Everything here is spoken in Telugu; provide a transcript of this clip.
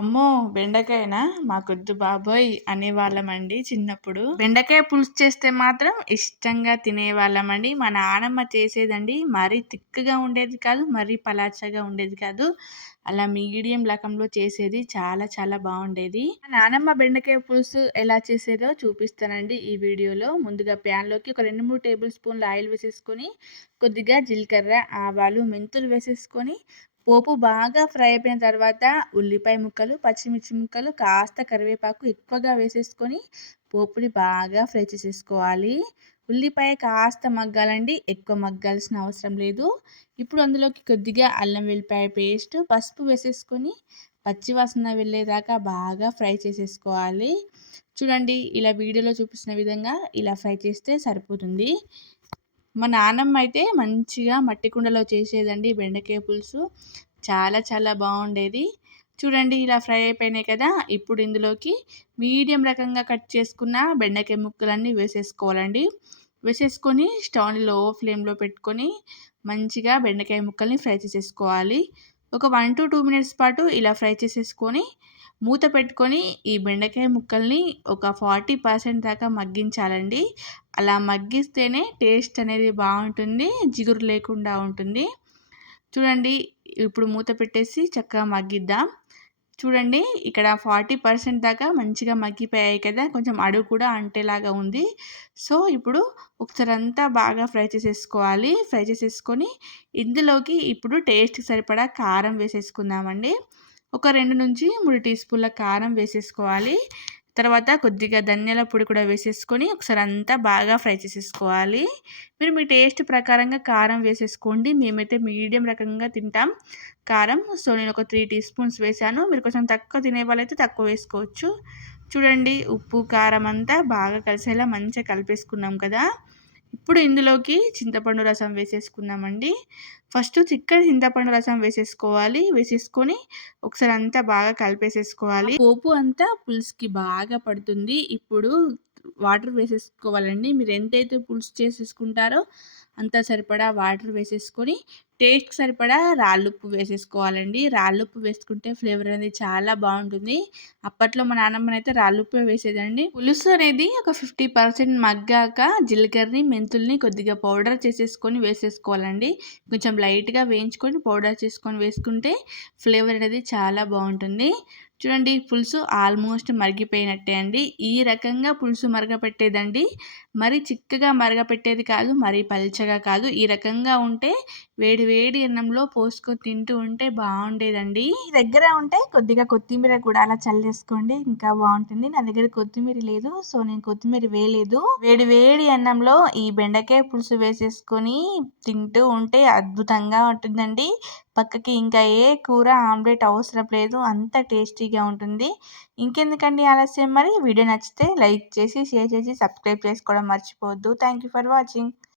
అమ్మో! బెండకాయనా? మాకొద్దు బాబోయ్! అనేవాళ్ళమండి చిన్నప్పుడు. బెండకాయ పులుసు చేస్తే మాత్రం ఇష్టంగా తినేవాళ్ళమండి. మా నానమ్మ చేసేదండి మరీ తిక్కగా ఉండేది కాదు, మరీ పలాచగా ఉండేది కాదు. అలా మీడియం రకంలో చేసేది. చాలా చాలా బావుండేది. మా నానమ్మ బెండకాయ పులుసు ఎలా చేసేదో చూపిస్తానండి ఈ వీడియోలో. ముందుగా ప్యాన్‌లోకి ఒక 2, 3 టేబుల్ స్పూన్‌ల ఆయిల్ వేసేసుకొని, కొద్దిగా జీలకర్ర, ఆవాలు, మెంతులు వేసేసుకొని పోపు బాగా ఫ్రై అయిపోయిన తర్వాత ఉల్లిపాయ ముక్కలు, పచ్చిమిర్చి ముక్కలు, కాస్త కరివేపాకు ఎక్కువగా వేసేసుకొని పోపుని బాగా ఫ్రై చేసేసుకోవాలి. ఉల్లిపాయ కాస్త మగ్గాలండి, ఎక్కువ మగ్గాల్సిన అవసరం లేదు. ఇప్పుడు అందులోకి కొద్దిగా అల్లం వెల్లిపాయ పేస్ట్, పసుపు వేసేసుకొని పచ్చి వాసన వెళ్ళేదాకా బాగా ఫ్రై చేసేసుకోవాలి. చూడండి, ఇలా వీడియోలో చూపిస్తున్న విధంగా ఇలా ఫ్రై చేస్తే సరిపోతుంది. మా నానమ్మ అయితే మంచిగా మట్టి కుండలో చేసేదండి బెండకాయ పులుసు. చాలా చాలా బాగుండేది. చూడండి, ఇలా ఫ్రై అయిపోయినాయి కదా! ఇప్పుడు ఇందులోకి మీడియం రకంగా కట్ చేసుకున్న బెండకాయ ముక్కలన్నీ వేసేసుకోవాలండి. వేసేసుకొని స్టవ్‌ని లో ఫ్లేమ్‌లో పెట్టుకొని మంచిగా బెండకాయ ముక్కల్ని ఫ్రై చేసేసుకోవాలి. ఒక 1-2 మినిట్స్ పాటు ఇలా ఫ్రై చేసేసుకొని మూత పెట్టుకొని ఈ బెండకాయ ముక్కల్ని ఒక 40% దాకా మగ్గించాలండి. అలా మగ్గిస్తేనే టేస్ట్ అనేది బావుంటుంది. జిగురు లేకుండా ఉంటుంది. చూడండి, ఇప్పుడు మూత పెట్టేసి చక్కగా మగ్గిద్దాం. చూడండి, ఇక్కడ 40% దాకా మంచిగా మగ్గిపోయాయి కదా! కొంచెం అడుగు కూడా అంటేలాగా ఉంది. సో, ఇప్పుడు ఒకసారి అంతా బాగా ఫ్రై చేసేసుకోవాలి. ఫ్రై చేసేసుకొని ఇందులోకి ఇప్పుడు టేస్ట్‌కి సరిపడా కారం వేసేసుకుందామండి. ఒక 2-3 టీ స్పూన్ల కారం వేసేసుకోవాలి. తర్వాత కొద్దిగా ధనియాల పొడి కూడా వేసేసుకొని ఒకసారి అంతా బాగా ఫ్రై చేసేసుకోవాలి. మీరు మీ టేస్ట్ ప్రకారంగా కారం వేసేసుకోండి. మేమైతే మీడియం రకంగా తింటాం కారం. సో, నేను ఒక 3 టీ స్పూన్స్ వేశాను. మీరు కొంచెం తక్కువ తినేవాళ్ళైతే తక్కువ వేసుకోవచ్చు. చూడండి, ఉప్పు, కారం అంతా బాగా కలిసేలా మంచిగా కలిపేసుకున్నాం కదా! ఇప్పుడు ఇందులోకి చింతపండు రసం వేసేసుకుందామండి. ఫస్ట్ చిక్కటి చింతపండు రసం వేసేసుకోవాలి. వేసేసుకొని ఒకసారి అంతా బాగా కలిపేసేసుకోవాలి. పోపు అంతా పులుసుకి బాగా పడుతుంది. ఇప్పుడు వాటర్ వేసేసుకోవాలండి. మీరు ఎంతైతే పులుసు చేసేసుకుంటారో అంత సరిపడా వాటర్ వేసేసుకొని టేస్ట్‌కి సరిపడా రాళ్ళుప్పు వేసేసుకోవాలండి. రాళ్ళుప్పు వేసుకుంటే ఫ్లేవర్ అనేది చాలా బావుంటుంది. అప్పట్లో మా నానమ్మనైతే రాళ్ళుప్పే వేసేదండి. పులుసు అనేది ఒక 50% మగ్గాక జీలకర్రని, మెంతుల్ని కొద్దిగా పౌడర్ చేసేసుకొని వేసేసుకోవాలండి. కొంచెం లైట్‌గా వేయించుకొని పౌడర్ చేసుకొని వేసుకుంటే ఫ్లేవర్ అనేది చాలా బావుంటుంది. చూడండి, పులుసు ఆల్మోస్ట్ మరిగిపోయినట్టే అండి. ఈ రకంగా పులుసు మరగపెట్టేదండి. మరీ చిక్కగా మరగపెట్టేది కాదు, మరీ పల్చగా కాదు. ఈ రకంగా ఉంటే వేడి వేడి అన్నంలో పోసుకొని తింటూ ఉంటే బాగుండేదండి. మీ దగ్గర ఉంటే కొద్దిగా కొత్తిమీర కూడా అలా చల్లేసుకోండి, ఇంకా బాగుంటుంది. నా దగ్గర కొత్తిమీర లేదు, సో నేను కొత్తిమీర వేయలేదు. వేడి వేడి అన్నంలో ఈ బెండకాయ పులుసు వేసేసుకొని తింటూ ఉంటే అద్భుతంగా ఉంటుందండి. పక్కకి ఇంకా ఏ కూర, ఆమ్లెట్ అవసరం లేదు. అంత టేస్టీగా ఉంటుంది. ఇంకెందుకండి ఆలస్యం, మరి వీడియో నచ్చితే లైక్ చేసి, షేర్ చేసి, సబ్స్క్రైబ్ చేసుకోవడం మర్చిపోవద్దు. Thank you for watching.